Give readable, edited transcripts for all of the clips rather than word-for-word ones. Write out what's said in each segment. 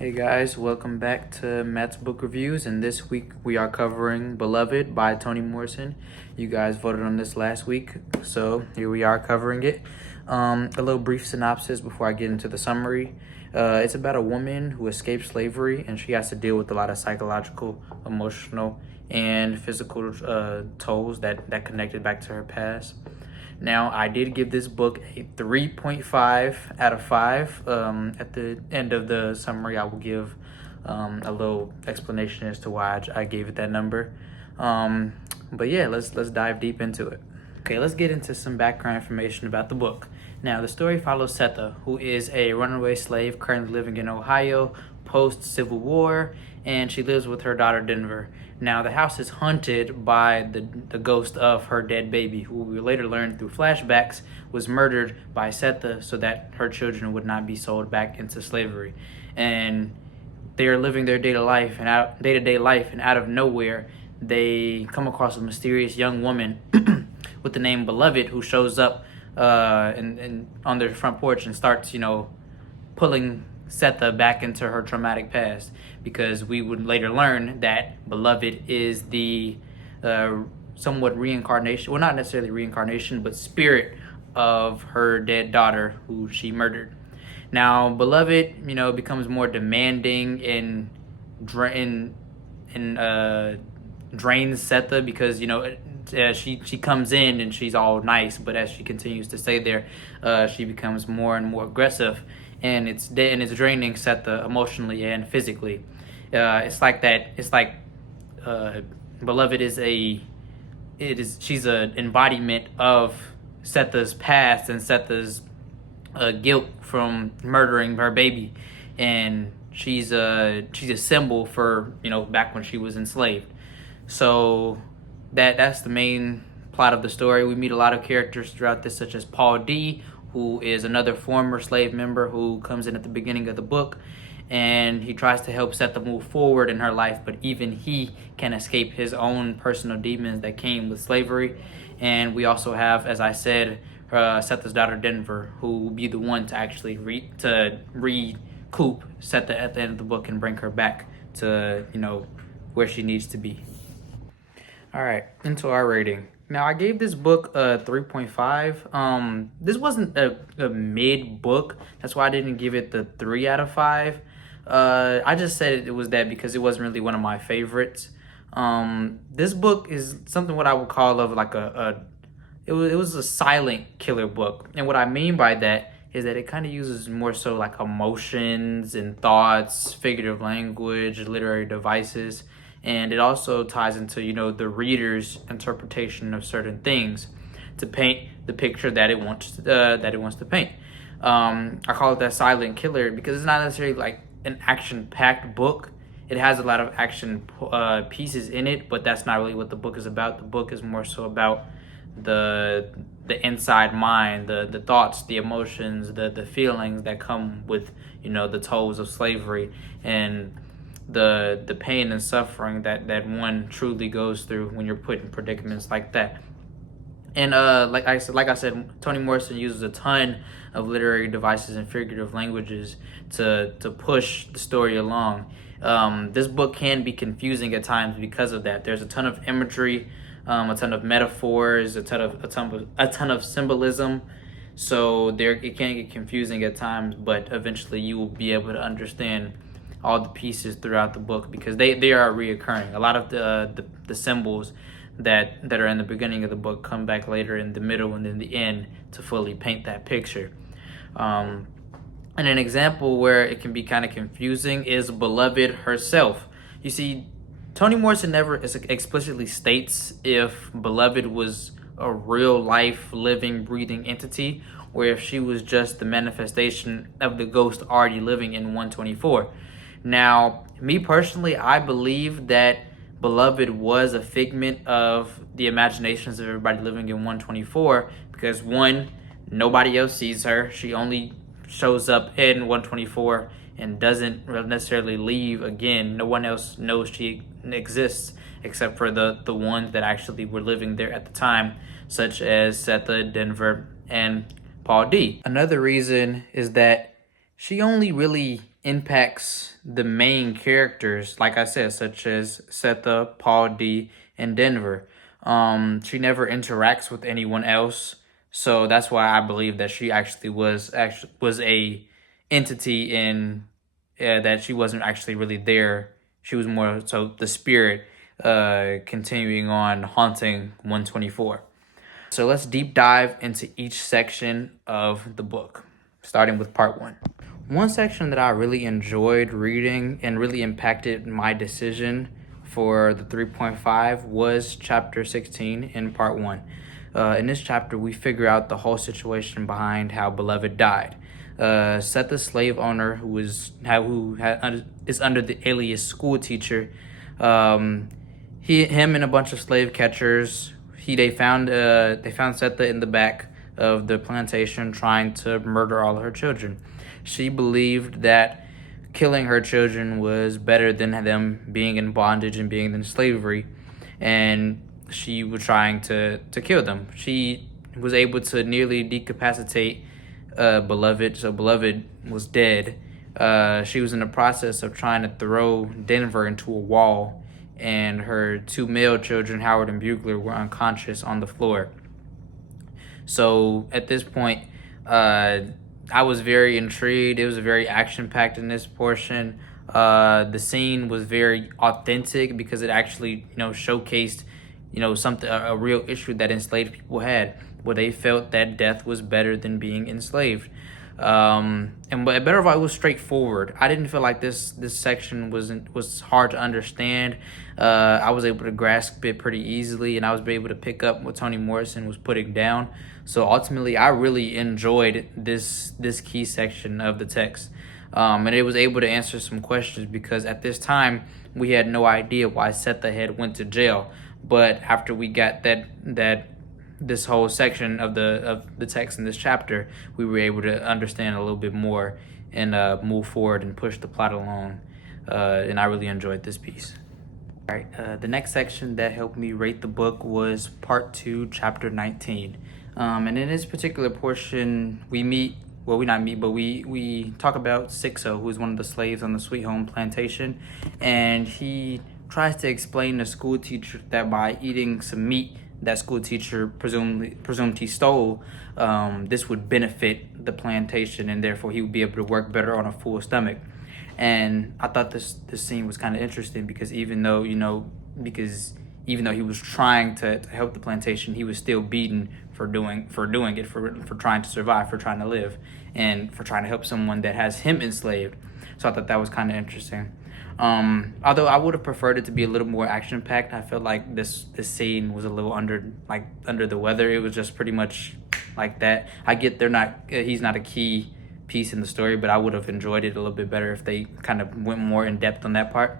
Hey guys, welcome back to Matt's Book Reviews, and this week we are covering Beloved by Toni Morrison. You guys voted on this last week, so here we are covering it. A little brief synopsis before I get into the summary. It's about a woman who escaped slavery, and she has to deal with a lot of psychological, emotional, and physical tolls that connected back to her past. Now, I did give this book a 3.5 out of 5. At the end of the summary, I will give a little explanation as to why I gave it that number. But yeah, let's dive deep into it. Okay, let's get into some background information about the book. Now, the story follows Setha, who is a runaway slave currently living in Ohio post-Civil War, and she lives with her daughter Denver. Now, the house is haunted by the ghost of her dead baby, who we later learn through flashbacks was murdered by Setha so that her children would not be sold back into slavery. And they are living their day-to-day life, and out of nowhere, they come across a mysterious young woman with the name Beloved, who shows up on their front porch and starts, pulling Setha back into her traumatic past, because we would later learn that Beloved is the somewhat reincarnation, well, not necessarily reincarnation, but spirit of her dead daughter who she murdered. Now, Beloved, becomes more demanding and drains Setha, because she comes in and she's all nice, but as she continues to stay there, she becomes more and more aggressive, and it's draining Setha emotionally and physically. It's like that. It's like Beloved she's an embodiment of Setha's past and Setha's guilt from murdering her baby, and she's a symbol for back when she was enslaved. So that's the main plot of the story. We meet a lot of characters throughout this, such as Paul D, who is another former slave member who comes in at the beginning of the book, and he tries to help Setha move forward in her life, but even he can escape his own personal demons that came with slavery. And we also have, as I said, Setha's daughter Denver, who will be the one to actually recoup Setha at the end of the book and bring her back to where she needs to be. All right, into our rating. Now, I gave this book a 3.5. This wasn't a mid book. That's why I didn't give it the 3 out of 5. I just said it was that because it wasn't really one of my favorites. This book is something what I would call of like it was a silent killer book. And what I mean by that is that it kind of uses more so like emotions and thoughts, figurative language, literary devices, and it also ties into the reader's interpretation of certain things to paint the picture that it wants to paint. I call it that silent killer because it's not necessarily like an action-packed book. It has a lot of action pieces in it, but that's not really what the book is about. The book is more so about the inside mind, the thoughts, the emotions, the feelings that come with the tolls of slavery, and the pain and suffering that one truly goes through when you're put in predicaments like that. And like I said, Toni Morrison uses a ton of literary devices and figurative languages to push the story along. This book can be confusing at times because of that. There's a ton of imagery, a ton of metaphors, a ton of symbolism. So it can get confusing at times, but eventually you will be able to understand all the pieces throughout the book, because they are reoccurring. A lot of the symbols that are in the beginning of the book come back later in the middle and in the end to fully paint that picture. And an example where it can be kind of confusing is Beloved herself. You see, Toni Morrison never explicitly states if Beloved was a real life, living, breathing entity, or if she was just the manifestation of the ghost already living in 124. Now, me personally, I believe that Beloved was a figment of the imaginations of everybody living in 124, because one, nobody else sees her. She only shows up in 124 and doesn't necessarily leave again. No one else knows she exists except for the ones that actually were living there at the time, such as Setha, Denver, and Paul D. Another reason is that she only really impacts the main characters, like I said, such as Setha, Paul D, and Denver. She never interacts with anyone else, so that's why I believe that she was a entity in that she wasn't actually really there. She was more so the spirit continuing on haunting 124. So let's deep dive into each section of the book, starting with part 1. One section that I really enjoyed reading and really impacted my decision for the 3.5 was chapter 16 in part 1. In this chapter, we figure out the whole situation behind how Beloved died. Seth, the slave owner, who is under the alias school teacher, him and a bunch of slave catchers. They found Setha in the back of the plantation trying to murder all of her children. She believed that killing her children was better than them being in bondage and being in slavery, and she was trying to kill them. She was able to nearly decapacitate Beloved, so Beloved was dead. She was in the process of trying to throw Denver into a wall, and her 2 male children, Howard and Bugler, were unconscious on the floor. So at this point, I was very intrigued. It was very action-packed in this portion. The scene was very authentic because it actually, showcased, something, a real issue that enslaved people had, where they felt that death was better than being enslaved. But better of all, it was straightforward. I didn't feel like this section was hard to understand. I was able to grasp it pretty easily, and I was able to pick up what Toni Morrison was putting down. So ultimately, I really enjoyed this key section of the text, and it was able to answer some questions because at this time we had no idea why Setha had went to jail. But after we got this whole section of the text in this chapter, we were able to understand a little bit more and move forward and push the plot along. And I really enjoyed this piece. All right, the next section that helped me rate the book was part 2, chapter 19. And in this particular portion, we talk about Sixo, who is one of the slaves on the Sweet Home plantation, and he tries to explain to school teacher that by eating some meat that school teacher presumed he stole, this would benefit the plantation, and therefore he would be able to work better on a full stomach. And I thought this scene was kind of interesting because even though he was trying to help the plantation, he was still beaten for doing it, for trying to survive, for trying to live, and for trying to help someone that has him enslaved. So I thought that was kind of interesting. Although I would have preferred it to be a little more action packed, I felt like this scene was a little under the weather. It was just pretty much like that. I get he's not a key piece in the story, but I would have enjoyed it a little bit better if they kind of went more in depth on that part.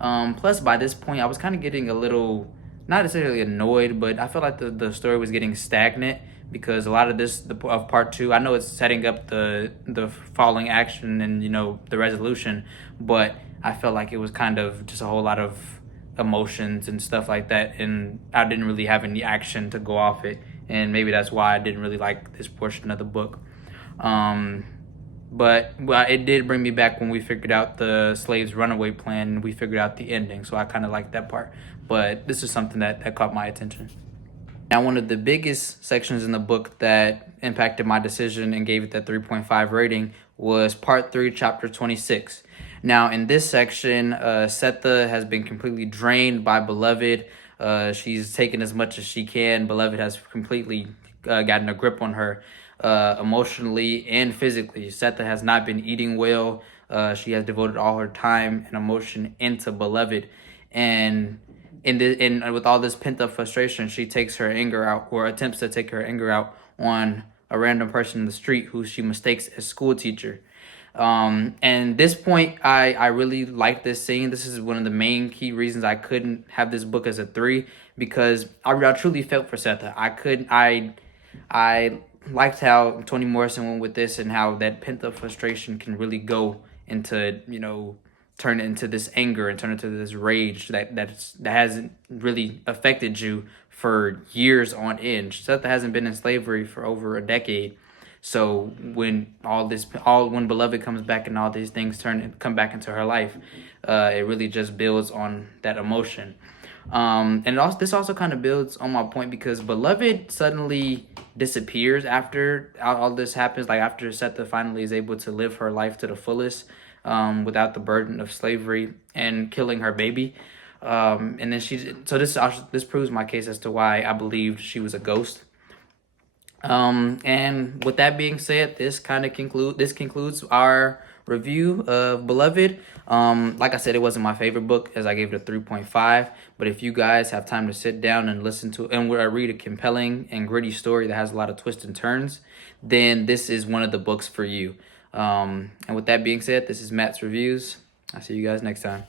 Plus, by this point, I was kind of getting a little, not necessarily annoyed, but I felt like the story was getting stagnant because a lot of part 2, I know it's setting up the following action and the resolution, but I felt like it was kind of just a whole lot of emotions and stuff like that, and I didn't really have any action to go off it, and maybe that's why I didn't really like this portion of the book. But it did bring me back when we figured out the slaves' runaway plan and we figured out the ending, so I kind of liked that part. But this is something that caught my attention. Now, one of the biggest sections in the book that impacted my decision and gave it that 3.5 rating was part 3, chapter 26. Now, in this section, Setha has been completely drained by Beloved. She's taken as much as she can. Beloved has completely gotten a grip on her emotionally and physically. Setha has not been eating well. She has devoted all her time and emotion into Beloved. And with all this pent-up frustration, she takes her anger out, or attempts to take her anger out on a random person in the street who she mistakes as school teacher. And this point, I really like this scene. This is one of the main key reasons I couldn't have this book as a 3, because I truly felt for Setha. I liked how Toni Morrison went with this and how that pent-up frustration can really go into, turn into this anger and turn into this rage that hasn't really affected you for years on end. Setha hasn't been in slavery for over a decade. So when Beloved comes back and all these things come back into her life, it really just builds on that emotion. And also this also kind of builds on my point, because Beloved suddenly disappears after all this happens. Like after Setha finally is able to live her life to the fullest, without the burden of slavery and killing her baby. And then this proves my case as to why I believed she was a ghost. And with that being said, this concludes our review of Beloved. Like I said, it wasn't my favorite book, as I gave it a 3.5. But if you guys have time to sit down and listen to and read a compelling and gritty story that has a lot of twists and turns, then this is one of the books for you. And with that being said, this is Matt's Reviews. I'll see you guys next time.